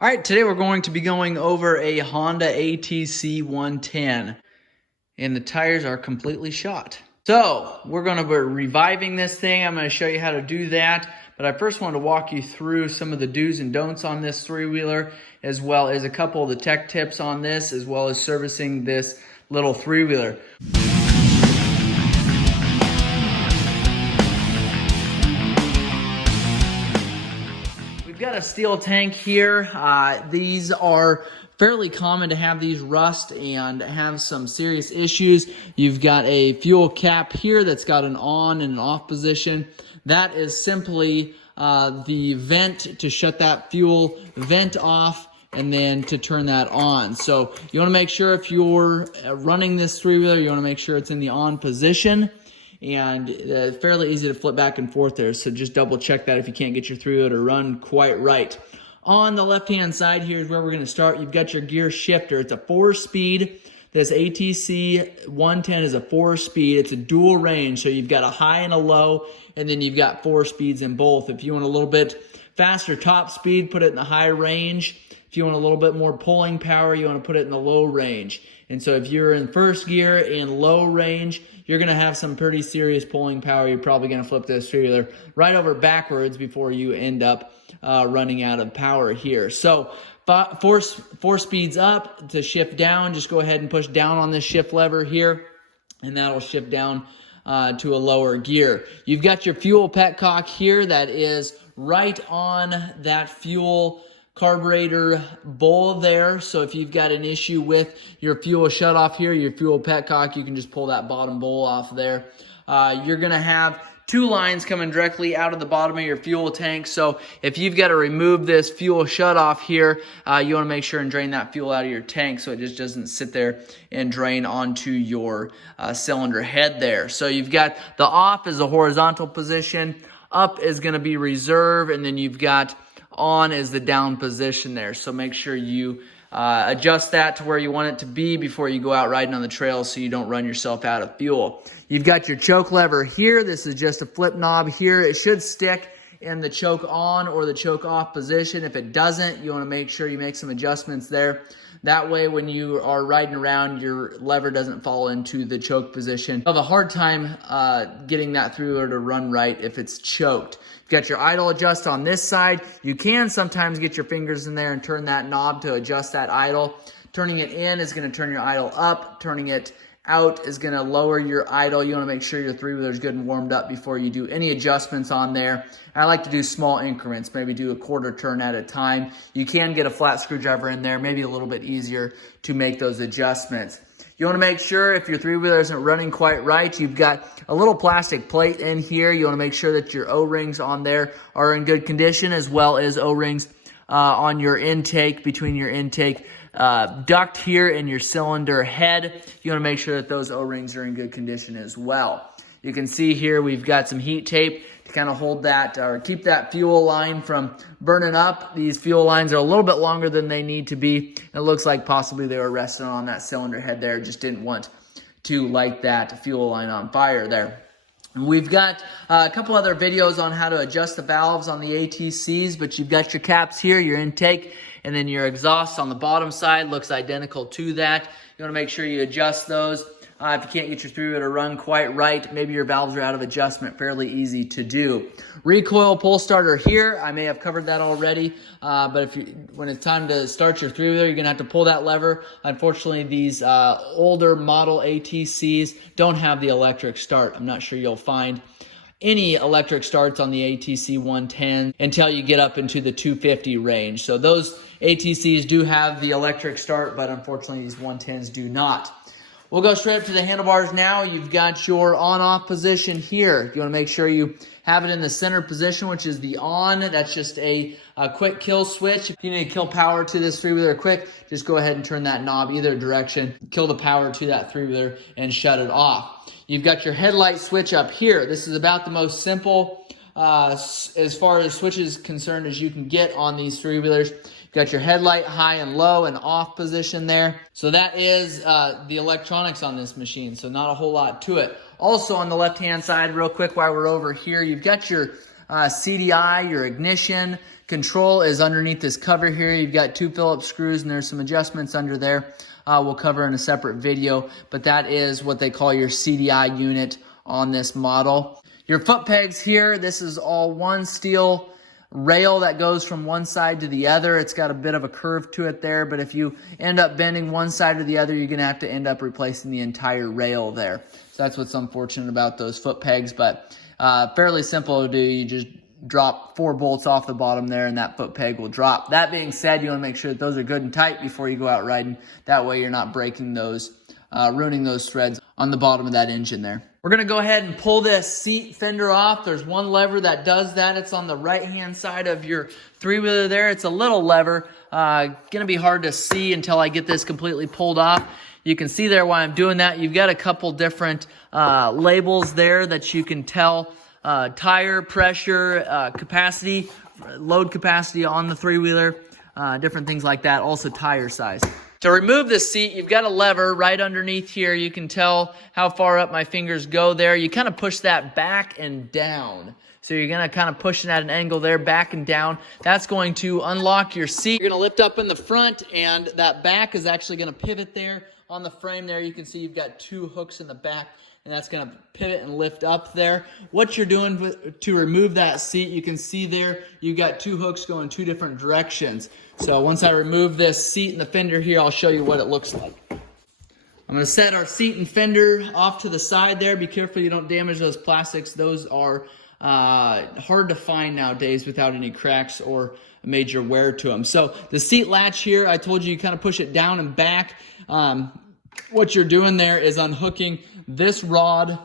All right, today we're going to be going over a Honda ATC110, and the tires are completely shot. So we're going to be reviving this thing. I'm going to show you how to do that, but I first want to walk you through some of the do's and don'ts on this three-wheeler, as well as a couple of the tech tips on this, as well as servicing this little three-wheeler. We've got a steel tank here. These are fairly common to have these rust and have some serious issues. You've got a fuel cap here that's got an on and an off position. That is simply the vent to shut that fuel vent off and then to turn that on. So you want to make sure if you're running this three-wheeler, you want to make sure it's in the on position. And fairly easy to flip back and forth there, so just double check that if you can't get your three-wheeler to run quite right. On the left-hand side here is where we're going to start. You've got your gear shifter. It's a 4-speed. This ATC110 is a 4-speed. It's a dual range, so you've got a high and a low, and then you've got 4 speeds in both. If you want a little bit faster top speed, put it in the high range. If you want a little bit more pulling power, you want to put it in the low range. And so if you're in first gear in low range, you're going to have some pretty serious pulling power. You're probably going to flip this three-wheeler right over backwards before you end up running out of power here. So four speeds up. To shift down, just go ahead and push down on this shift lever here, and that'll shift down to a lower gear. You've got your fuel petcock here that is right on that fuel carburetor bowl there. So if you've got an issue with your fuel shutoff here, your fuel petcock, you can just pull that bottom bowl off there. You're going to have 2 lines coming directly out of the bottom of your fuel tank. So if you've got to remove this fuel shutoff here, you want to make sure and drain that fuel out of your tank so it just doesn't sit there and drain onto your cylinder head there. So you've got the off is a horizontal position, up is going to be reserve, and then you've got on is the down position there. So make sure you adjust that to where you want it to be before you go out riding on the trail so you don't run yourself out of fuel. You've got your choke lever here. This is just a flip knob here. It should stick in the choke on or the choke off position. If it doesn't, you want to make sure you make some adjustments there. That way, when you are riding around, your lever doesn't fall into the choke position. You'll have a hard time getting that through to run right if it's choked. You've got your idle adjust on this side. You can sometimes get your fingers in there and turn that knob to adjust that idle. Turning it in is going to turn your idle up. Turning it out is going to lower your idle. You want to make sure your three-wheeler is good and warmed up before you do any adjustments on there. I like to do small increments, maybe do a quarter turn at a time. You can get a flat screwdriver in there, maybe a little bit easier to make those adjustments. You want to make sure if your three-wheeler isn't running quite right, you've got a little plastic plate in here. You want to make sure that your O-rings on there are in good condition, as well as O-rings on your intake, between your intake duct here and your cylinder head. You want to make sure that those O-rings are in good condition as well. You can see here we've got some heat tape to kind of hold that or keep that fuel line from burning up. These fuel lines are a little bit longer than they need to be. It looks like possibly they were resting on that cylinder head there. Just didn't want to light that fuel line on fire there. We've got a couple other videos on how to adjust the valves on the ATCs, but you've got your caps here, your intake, and then your exhaust on the bottom side looks identical to that. You want to make sure you adjust those. If you can't get your three-wheeler to run quite right, maybe your valves are out of adjustment, fairly easy to do. Recoil pull starter here, I may have covered that already, but when it's time to start your three-wheeler, you're going to have to pull that lever. Unfortunately, these older model ATCs don't have the electric start. I'm not sure you'll find any electric starts on the ATC110 until you get up into the 250 range. So those ATCs do have the electric start, but unfortunately these 110s do not. We'll go straight up to the handlebars now. You've got your on-off position here. You want to make sure you have it in the center position, which is the on. That's just a quick kill switch. If you need to kill power to this three-wheeler quick, just go ahead and turn that knob either direction, kill the power to that three-wheeler, and shut it off. You've got your headlight switch up here. This is about the most simple as far as switches concerned as you can get on these three-wheelers. You've got your headlight high and low and off position there. So that is the electronics on this machine, so not a whole lot to it. Also on the left-hand side, real quick while we're over here, you've got your CDI, your ignition. Control is underneath this cover here. You've got 2 Phillips screws, and there's some adjustments under there. We'll cover in a separate video, but that is what they call your CDI unit on this model. Your foot pegs here, this is all one steel rail that goes from one side to the other. It's got a bit of a curve to it there, but if you end up bending one side or the other, you're going to have to end up replacing the entire rail there. So that's what's unfortunate about those foot pegs, but fairly simple to do. You just drop 4 bolts off the bottom there, and that foot peg will drop. That being said, you want to make sure that those are good and tight before you go out riding. That way you're not breaking those, ruining those threads on the bottom of that engine there. We're going to go ahead and pull this seat fender off. There's one lever that does that. It's on the right-hand side of your three-wheeler there. It's a little lever. Going to be hard to see until I get this completely pulled off. You can see there why I'm doing that. You've got a couple different labels there that you can tell tire pressure, capacity, load capacity on the three-wheeler, different things like that, also tire size. To remove this seat, you've got a lever right underneath here. You can tell how far up my fingers go there. You kind of push that back and down. So you're going to kind of push it at an angle there, back and down. That's going to unlock your seat. You're going to lift up in the front, and that back is actually going to pivot there on the frame there. You can see you've got 2 hooks in the back, and that's going to pivot and lift up there. What you're doing to remove that seat, you can see there, you've got 2 hooks going 2 different directions. So once I remove this seat and the fender here, I'll show you what it looks like. I'm going to set our seat and fender off to the side there. Be careful you don't damage those plastics. Those are hard to find nowadays without any cracks or major wear to them. So the seat latch here, I told you kind of push it down and back. What you're doing there is unhooking this rod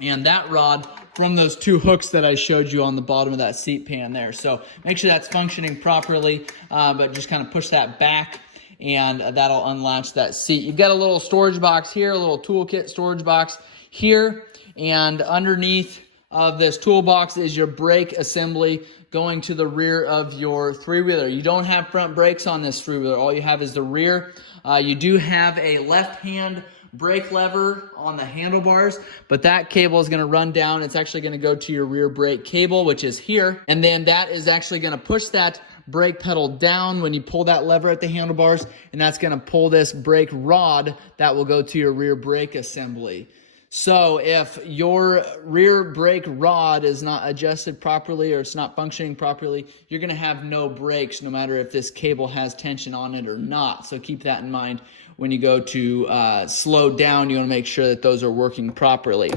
and that rod from those 2 hooks that I showed you on the bottom of that seat pan there. So make sure that's functioning properly, but just kind of push that back, and that'll unlatch that seat. You've got a little storage box here, a little toolkit storage box here, and underneath of this toolbox is your brake assembly going to the rear of your three-wheeler. You don't have front brakes on this three-wheeler. All you have is the rear. You do have a left-hand brake lever on the handlebars, but that cable is going to run down. It's actually going to go to your rear brake cable, which is here, and then that is actually going to push that brake pedal down when you pull that lever at the handlebars, and that's going to pull this brake rod that will go to your rear brake assembly. So if your rear brake rod is not adjusted properly or it's not functioning properly, you're going to have no brakes no matter if this cable has tension on it or not. So keep that in mind when you go to slow down. You want to make sure that those are working properly.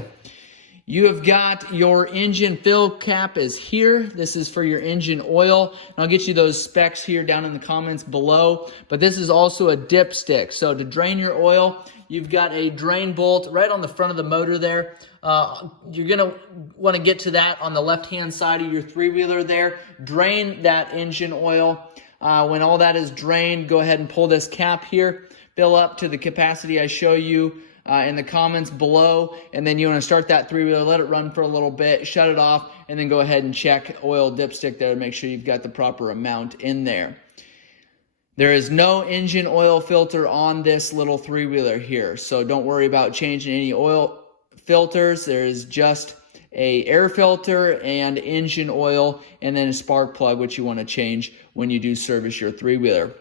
You have got your engine fill cap is here. This is for your engine oil. And I'll get you those specs here down in the comments below. But this is also a dipstick. So to drain your oil, you've got a drain bolt right on the front of the motor there. You're going to want to get to that on the left-hand side of your three-wheeler there. Drain that engine oil. When all that is drained, go ahead and pull this cap here. Fill up to the capacity I show you in the comments below, and then you want to start that three-wheeler, let it run for a little bit, shut it off, and then go ahead and check oil dipstick there to make sure you've got the proper amount in there. There is no engine oil filter on this little three-wheeler here, so don't worry about changing any oil filters. There is just a air filter and engine oil, and then a spark plug, which you want to change when you do service your three-wheeler.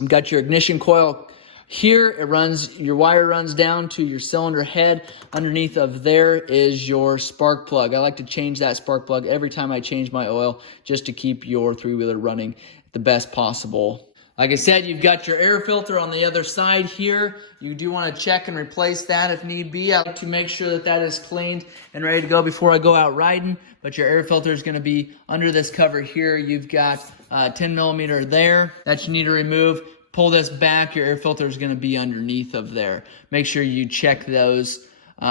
You've got your ignition coil here. It runs, your wire runs down to your cylinder head. Underneath of there is your spark plug. I like to change that spark plug every time I change my oil, just to keep your three-wheeler running the best possible. Like I said, you've got your air filter on the other side here. You do want to check and replace that if need be. I like to make sure that that is cleaned and ready to go before I go out riding. But your air filter is going to be under this cover here. You've got 10 millimeter there that you need to remove. Pull this back, your air filter is going to be underneath of there. Make sure you check those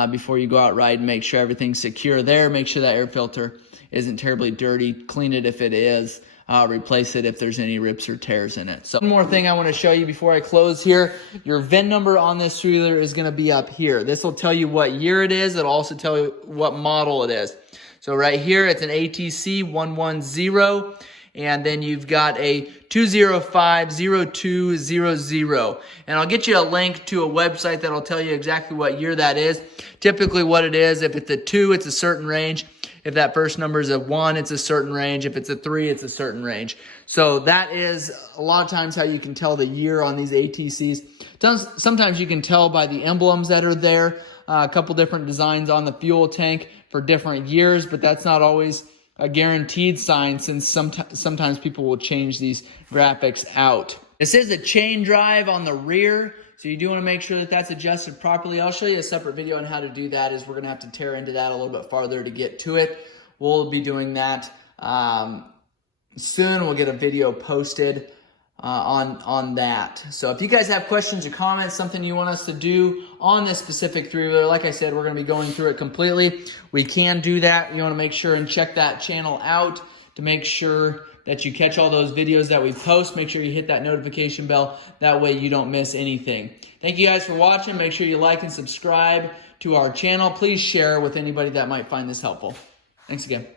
before you go out riding. Make sure everything's secure there. Make sure that air filter isn't terribly dirty. Clean it if it is. Replace it if there's any rips or tears in it. So one more thing I want to show you before I close here. Your VIN number on this three-wheeler is going to be up here. This will tell you what year it is. It'll also tell you what model it is. So right here, it's an ATC110. And then you've got a 2050200. And I'll get you a link to a website that'll tell you exactly what year that is. Typically what it is, if it's a 2, it's a certain range. If that first number is a 1, it's a certain range. If it's a 3, it's a certain range. So that is a lot of times how you can tell the year on these ATCs. Sometimes you can tell by the emblems that are there, a couple different designs on the fuel tank for different years, but that's not always a guaranteed sign, since sometimes people will change these graphics out. This is a chain drive on the rear, so you do want to make sure that that's adjusted properly. I'll show you a separate video on how to do that, as we're going to have to tear into that a little bit farther to get to it. We'll be doing that soon. We'll get a video posted on that. So if you guys have questions or comments, something you want us to do on this specific three-wheeler, like I said, we're going to be going through it completely. We can do that. You want to make sure and check that channel out to make sure that you catch all those videos that we post. Make sure you hit that notification bell. That way you don't miss anything. Thank you guys for watching. Make sure you like and subscribe to our channel. Please share with anybody that might find this helpful. Thanks again.